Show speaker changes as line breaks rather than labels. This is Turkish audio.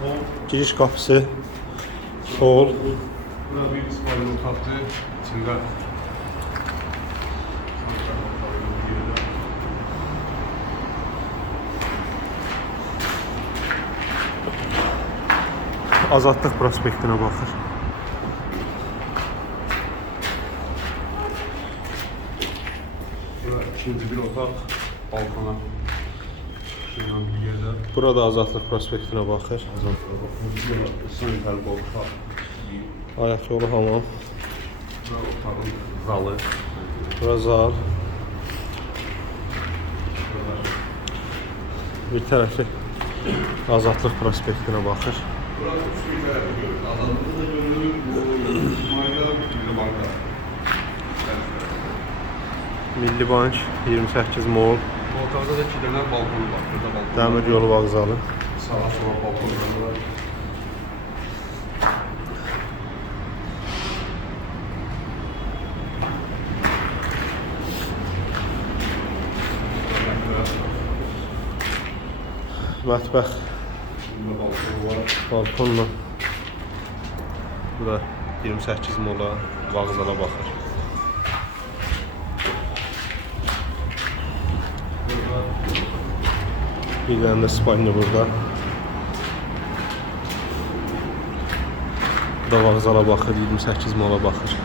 Sol. Giriş qapısı sol. Bura bir Azadlıq prospektinə baxır.
Bura ikinci bir otaq. Balkona.
Burada Azadlıq prospektinə baxır. Ayaq yolu hamam. Zalı. Bura zal. Bir tərəfi Azadlıq prospektinə baxır. Milli Bank 28 Mall, Bu otaqda da dənə balkonu var. Burada balkon. Dəmir Yolu Vağzalı. Sağa sola balkonları var. Mətbəx Burada balkonu var. balkonla. Bu da 28 Mall'a, Vağzala baxır. Burada Dənə də spalni burada. Bu da Vağzala baxır, 28 Mall'a baxır.